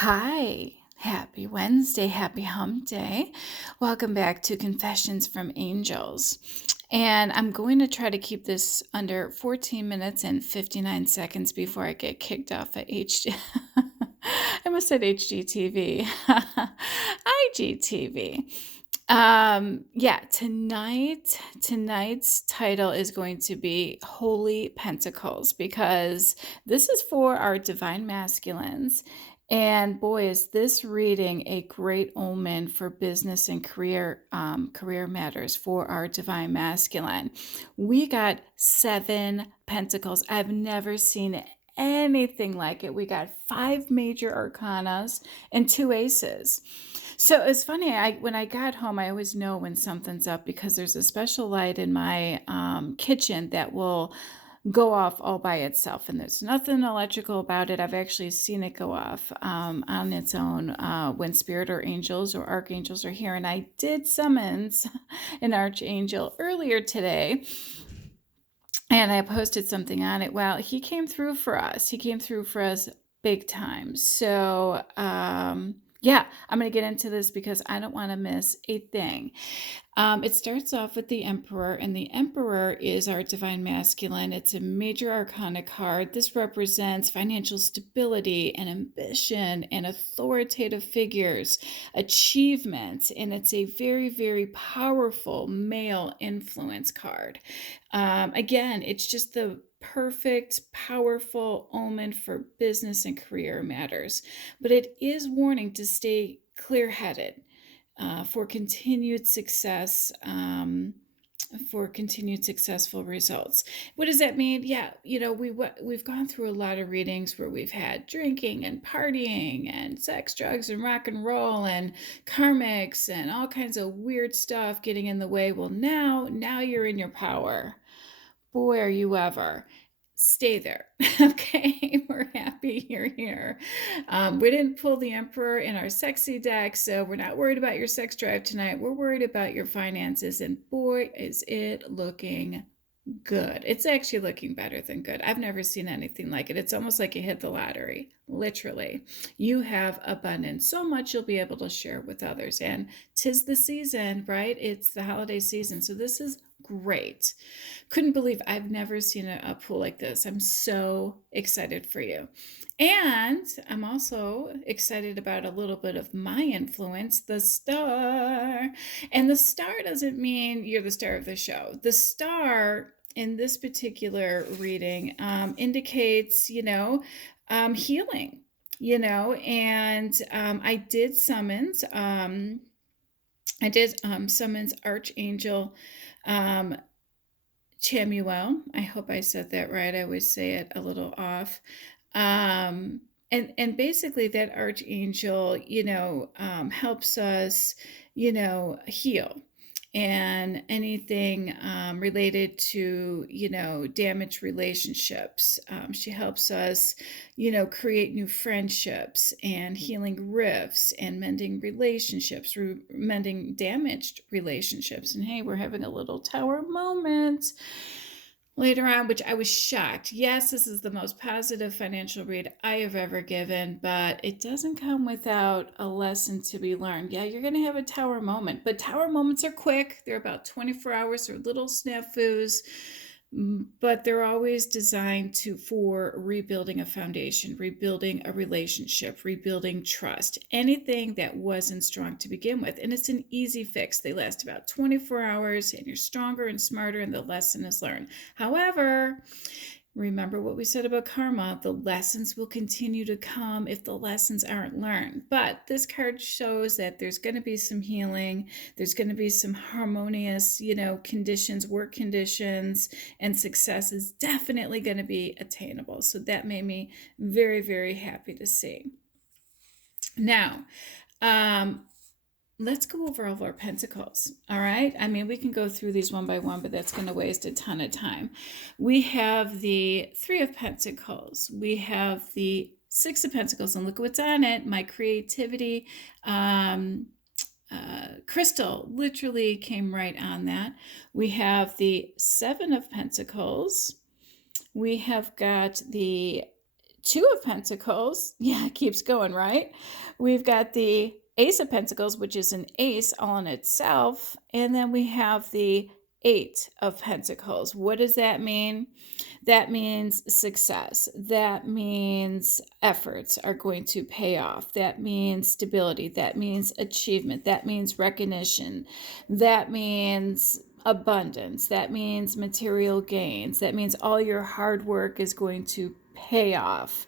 Hi, happy Wednesday, happy hump day. Welcome back to Confessions from Angels. And I'm going to try to keep this under 14 minutes and 59 seconds before I get kicked off at HD. I almost said HGTV. IGTV. Yeah, tonight's title is going to be Holy Pentacles, because this is for our divine masculines. And boy, is this reading a great omen for business and career matters for our divine masculine. We got 7 pentacles. I've never seen anything like it. We got 5 major arcanas and 2 aces. So it's funny, when I got home, I always know when something's up because there's a special light in my kitchen that will go off all by itself, and there's nothing electrical about it. I've actually seen it go off on its own when spirit or angels or archangels are here. And I did summons an archangel earlier today, and I posted something on it. Well, he came through for us. He came through for us big time. So yeah, I'm going to get into this because I don't want to miss a thing. It starts off with the Emperor, and the Emperor is our divine masculine. It's a major arcana card. This represents financial stability and ambition and authoritative figures, achievement, and it's a very, very powerful male influence card. Again, it's just the perfect, powerful omen for business and career matters, but it is warning to stay clear-headed for continued success, for continued successful results. What does that mean? Yeah, we've gone through a lot of readings where we've had drinking and partying and sex, drugs, and rock and roll and karmics and all kinds of weird stuff getting in the way. Well, now you're in your power. Boy, are you ever. Stay there. Okay, we're happy you're here. We didn't pull the Emperor in our sexy deck, so we're not worried about your sex drive tonight. We're worried about your finances, and boy, is it looking good. It's actually looking better than good. I've never seen anything like it. It's almost like you hit the lottery, literally. You have abundance, so much you'll be able to share with others, and 'tis the season, right? It's the holiday season, so this is great. Couldn't believe I've never seen a pool like this. I'm so excited for you. And I'm also excited about a little bit of my influence, the star. And the star doesn't mean you're the star of the show. The star in this particular reading indicates, healing, and I did summons Archangel Chamuel. I hope I said that right. I always say it a little off. And basically that archangel, helps us, heal. And anything related to, damaged relationships. She helps us, create new friendships and healing rifts and mending relationships, mending damaged relationships. And hey, we're having a little tower moment later on, which I was shocked. Yes, this is the most positive financial read I have ever given, but it doesn't come without a lesson to be learned. Yeah, you're going to have a tower moment, but tower moments are quick. They're about 24 hours. They're little snafus, but they're always designed for rebuilding a foundation, rebuilding a relationship, rebuilding trust, anything that wasn't strong to begin with. And it's an easy fix. They last about 24 hours, and you're stronger and smarter, and the lesson is learned. However, remember what we said about karma. The lessons will continue to come if the lessons aren't learned. But this card shows that there's going to be some healing. There's going to be some harmonious, conditions, work conditions, and success is definitely going to be attainable. So that made me very, very happy to see. Now, let's go over all of our pentacles. All right. I mean, we can go through these one by one, but that's going to waste a ton of time. We have the 3 of Pentacles. We have the 6 of Pentacles, and look what's on it. My creativity crystal literally came right on that. We have the 7 of Pentacles. We have got the Two of Pentacles. Yeah, it keeps going, right? We've got the Ace of Pentacles, which is an ace all in itself. And then we have the Eight of Pentacles. What does that mean? That means success. That means efforts are going to pay off. That means stability. That means achievement. That means recognition. That means abundance. That means material gains. That means all your hard work is going to pay off.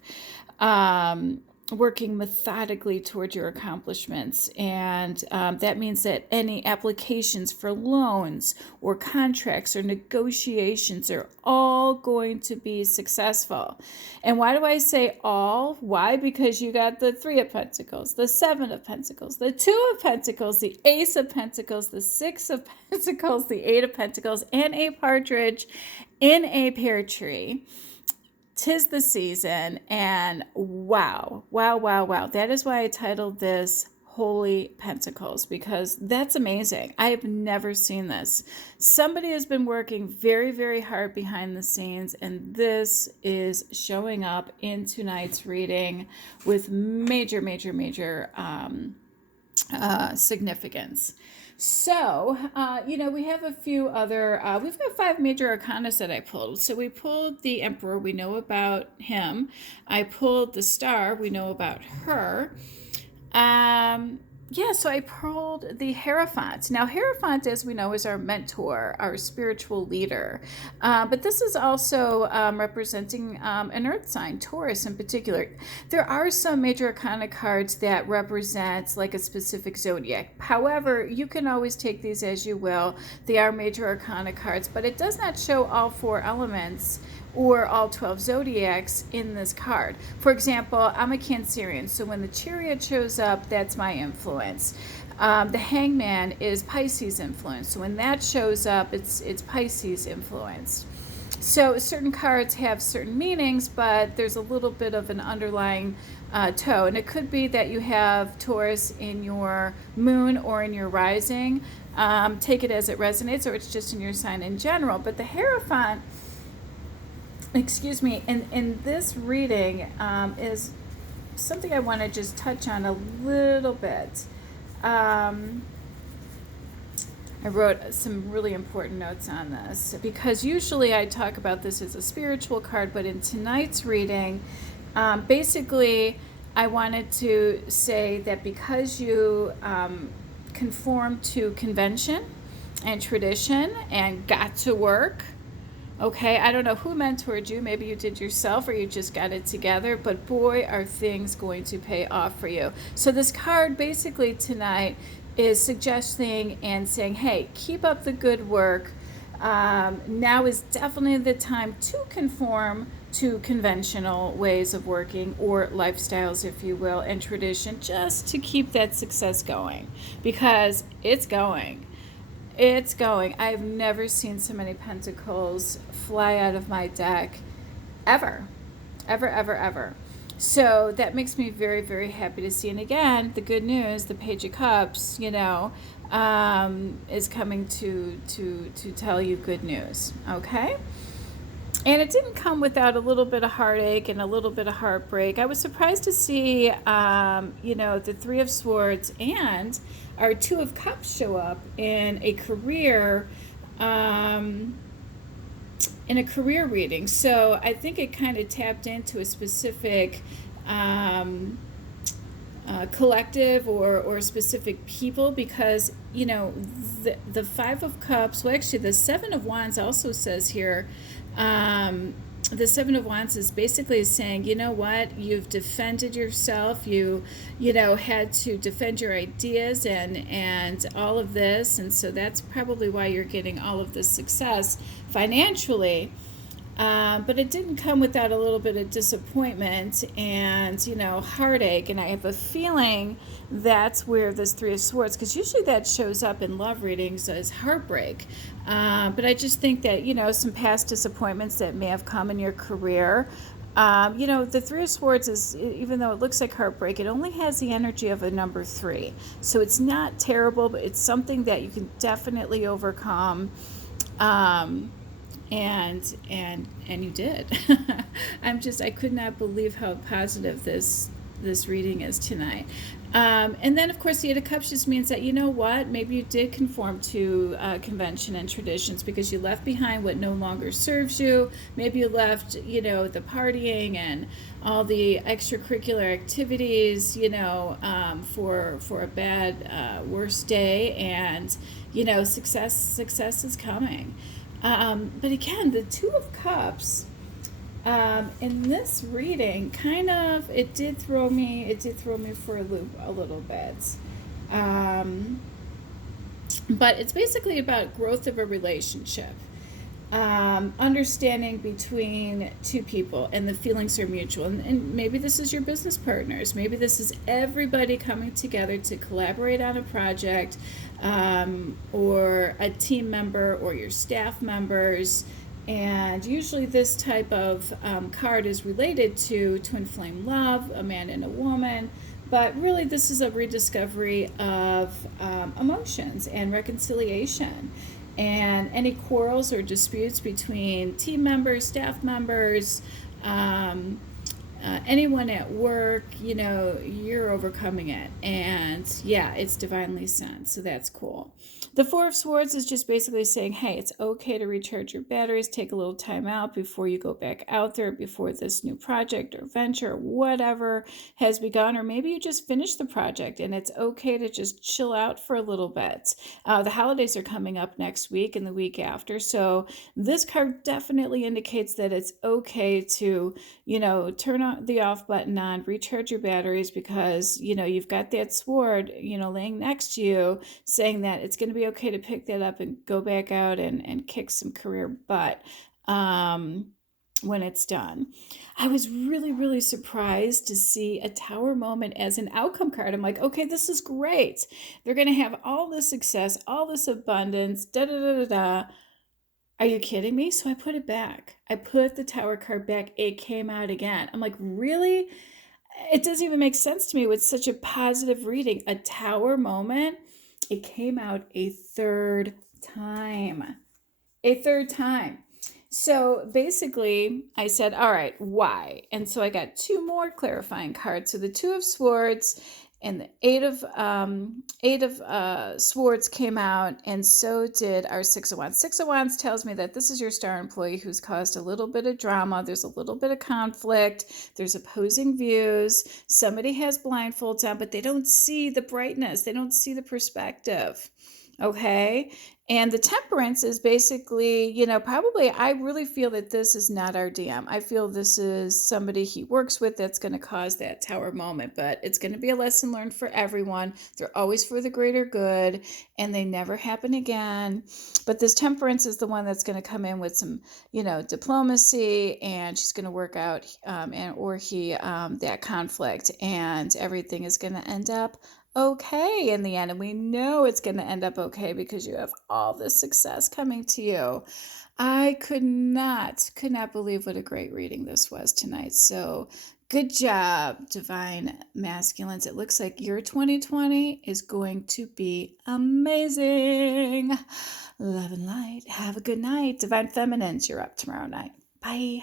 Working methodically towards your accomplishments. And that means that any applications for loans or contracts or negotiations are all going to be successful. And why do I say all? Why? Because you got the Three of Pentacles, the Seven of Pentacles, the Two of Pentacles, the Ace of Pentacles, the Six of Pentacles, the Eight of Pentacles, and a partridge in a pear tree. 'Tis the season, and wow. That is why I titled this Holy Pentacles, because that's amazing. I have never seen this. Somebody has been working very, very hard behind the scenes, and this is showing up in tonight's reading with major significance. So, we have a few other, we've got 5 major arcana that I pulled. So we pulled the Emperor, we know about him. I pulled the Star, we know about her. So I pulled the Hierophant. Now, Hierophant, as we know, is our mentor, our spiritual leader. But this is also representing an earth sign, Taurus in particular. There are some major arcana cards that represent like a specific zodiac. However, you can always take these as you will. They are major arcana cards, but it does not show all 4 elements or all 12 zodiacs in this card. For example, I'm a Cancerian, so when the Chariot shows up, that's my influence. The Hangman is Pisces influence, so when that shows up, it's Pisces influenced. So certain cards have certain meanings, but there's a little bit of an underlying toe, and it could be that you have Taurus in your moon or in your rising. Take it as it resonates, or it's just in your sign in general. But the Hierophant, in this reading is something I want to just touch on a little bit. I wrote some really important notes on this because usually I talk about this as a spiritual card, but in tonight's reading, basically I wanted to say that because you conform to convention and tradition and got to work. Okay, I don't know who mentored you. Maybe you did yourself or you just got it together, but boy, are things going to pay off for you. So this card basically tonight is suggesting and saying, hey, keep up the good work. Now is definitely the time to conform to conventional ways of working or lifestyles, if you will, and tradition, just to keep that success going, because it's going. It's going. I've never seen so many pentacles fly out of my deck ever. So that makes me very, very happy to see. And again, the good news, the Page of Cups, is coming to tell you good news. Okay? And it didn't come without a little bit of heartache and a little bit of heartbreak. I was surprised to see, the Three of Swords and our Two of Cups show up in a career reading. So I think it kind of tapped into a specific collective or specific people, because the Five of Cups, well, actually the Seven of Wands also says here, the Seven of Wands is basically saying, you know what, you've defended yourself, you had to defend your ideas and all of this, and so that's probably why you're getting all of this success financially. But it didn't come without a little bit of disappointment and, heartache. And I have a feeling that's where this Three of Swords, because usually that shows up in love readings as heartbreak. But I just think that, some past disappointments that may have come in your career. The Three of Swords is, even though it looks like heartbreak, it only has the energy of a number 3. So it's not terrible, but it's something that you can definitely overcome. and you did. I could not believe how positive this reading is tonight. And then, of course, the Eight of Cups just means that, you know what, maybe you did conform to convention and traditions because you left behind what no longer serves you. Maybe you left, the partying and all the extracurricular activities, for a bad, worse day, and success is coming. But again, the Two of Cups in this reading, it did throw me for a loop a little bit. Um, but it's basically about growth of a relationship, understanding between two people, and the feelings are mutual. And maybe this is your business partners. Maybe this is everybody coming together to collaborate on a project, or a team member or your staff members. And usually this type of card is related to twin flame love, a man and a woman. But really, this is a rediscovery of emotions and reconciliation. And any quarrels or disputes between team members, staff members, anyone at work, you're overcoming it. And yeah, it's divinely sent. So that's cool. The Four of Swords is just basically saying, hey, it's okay to recharge your batteries, take a little time out before you go back out there, before this new project or venture or whatever has begun. Or maybe you just finished the project and it's okay to just chill out for a little bit. The holidays are coming up next week and the week after. So this card definitely indicates that it's okay to, turn on the off button on, recharge your batteries, because, you've got that sword, laying next to you, saying that it's going to be okay to pick that up and go back out and kick some career butt when it's done. I was really, really surprised to see a Tower moment as an outcome card. I'm like, okay, this is great. They're going to have all this success, all this abundance, da da da da da. Are you kidding me? So I put it back. I put the Tower card back. It came out again. I'm like, really? It doesn't even make sense to me with such a positive reading. A Tower moment. It came out a third time. A third time. So basically, I said, all right, why? And so I got two more clarifying cards. So the Two of Swords and the Eight of Swords came out, and so did our Six of Wands. Six of Wands tells me that this is your star employee who's caused a little bit of drama. There's a little bit of conflict. There's opposing views. Somebody has blindfolds on, but they don't see the brightness. They don't see the perspective. Okay. And the Temperance is basically, probably, I really feel that this is not our DM. I feel this is somebody he works with that's going to cause that Tower moment, but it's going to be a lesson learned for everyone. They're always for the greater good, and they never happen again. But this Temperance is the one that's going to come in with some, diplomacy, and she's going to work out that conflict, and everything is going to end up okay in the end. And we know it's going to end up okay because you have all this success coming to you. I could not believe what a great reading this was tonight. So good job, Divine Masculines. It looks like your 2020 is going to be amazing. Love and light. Have a good night. Divine Feminines, you're up tomorrow night. Bye.